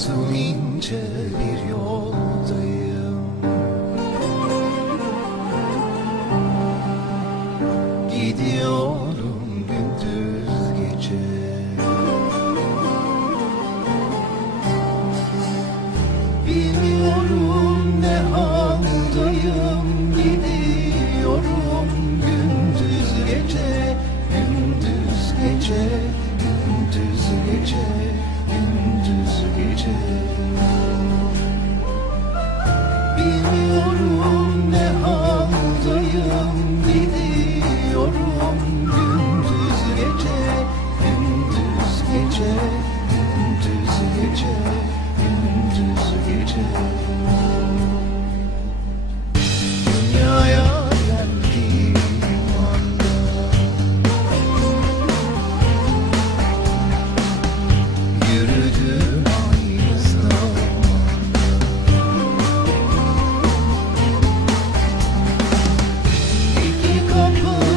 Uzun ince bir yoldayım. Gidiyorum gündüz gece. Bilmiyorum ne haldayım Bilmiyorum ne haldayım? Gidiyorum gündüz gece Gündüz gece Gündüz gece Gündüz gece cold, cold.